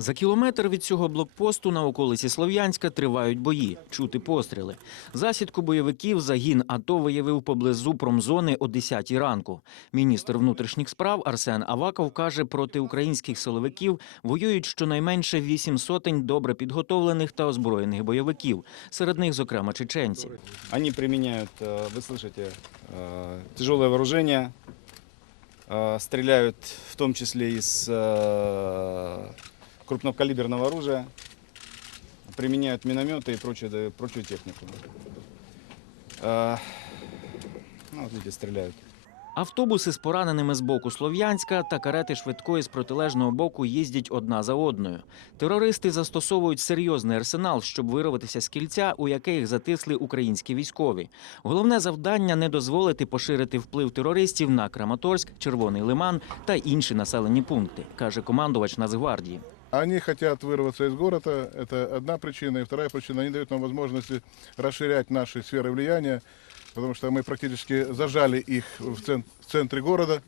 За кілометр від цього блокпосту на околиці Слов'янська тривають бої, чути постріли. Засідку бойовиків загін АТО виявив поблизу промзони о 10 ранку. Міністр внутрішніх справ Арсен Аваков каже, проти українських силовиків воюють щонайменше вісім сотень добре підготовлених та озброєних бойовиків. Серед них, зокрема, чеченці. Они применяют, э, вы слышите, э, тяжелое вооружение, э, стреляют в том числе из э, крупнокалиберного оружия, применяют минометы и прочую, прочую технику. Ну, вот видите, стреляют. Автобуси з пораненими з боку Слов'янська та карети швидкої з протилежного боку їздять одна за одною. Терористи застосовують серйозний арсенал, щоб вирватися з кільця, у яке їх затисли українські військові. Головне завдання не дозволити поширити вплив терористів на Краматорськ, Червоний Лиман та інші населені пункти, каже командувач Нацгвардії. Они хотят вырваться из города, это одна причина. И вторая причина, они дают нам возможности расширять наши сферы влияния, потому что мы практически зажали их в, цен- в центре города.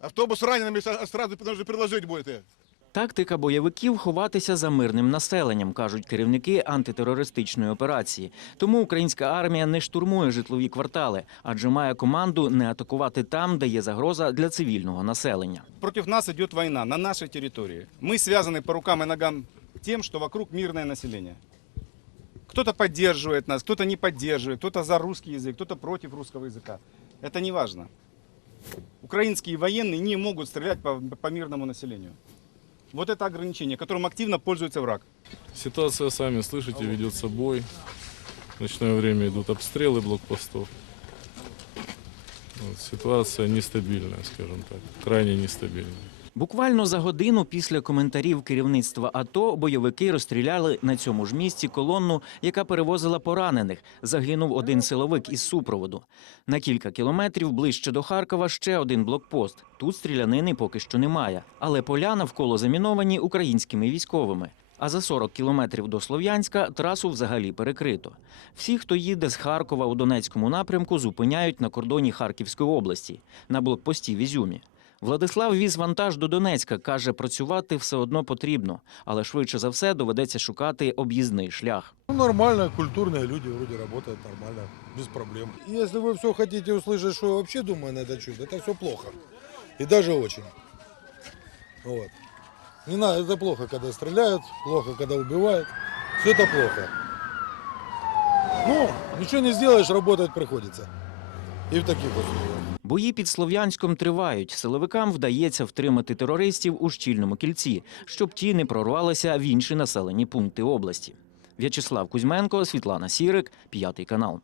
Автобус с ранеными со- сразу нужно предложить будете. Тактика бойовиків ховатися за мирним населенням, кажуть керівники антитерористичної операції. Тому українська армія не штурмує житлові квартали, адже має команду не атакувати там, де є загроза для цивільного населення. Против нас идет война на нашей территории. Мы связаны по рукам и ногам тем, что вокруг мирное население. Кто-то поддерживает нас, кто-то не поддерживает, кто-то за русский язык, кто-то против русского языка. Это не важно. Украинские военные не могут стрелять по, по мирному населению. Вот это ограничение, которым активно пользуется враг. Ситуация, сами слышите, ведется бой. В ночное время идут обстрелы блокпостов. Вот, ситуация нестабильная, скажем так, крайне нестабильная. Буквально за годину після коментарів керівництва АТО бойовики розстріляли на цьому ж місці колонну, яка перевозила поранених. Загинув один силовик із супроводу. На кілька кілометрів ближче до Харкова ще один блокпост. Тут стрілянини поки що немає, але поля навколо заміновані українськими військовими. А за 40 кілометрів до Слов'янська трасу взагалі перекрито. Всі, хто їде з Харкова у Донецькому напрямку, зупиняють на кордоні Харківської області на блокпості в Ізюмі. Владислав віз вантаж до Донецька. каже, працювати все одно потрібно, але швидше за все доведеться шукати об'їзний шлях. Ну, нормально, культурные люди вроде работают нормально, без проблем. Если вы все хотите услышать, что я вообще думаю на этот счет, это все плохо. И даже очень. Вот. Не надо, это плохо, когда стреляют, плохо, когда убивают. Все это плохо. Ну, ничего не сделаешь, работать приходится. И в таких условиях. Бої під Слов'янськом тривають. Силовикам вдається втримати терористів у щільному кільці, щоб ті не прорвалися в інші населені пункти області. В'ячеслав Кузьменко, Світлана Сірик, п'ятий канал.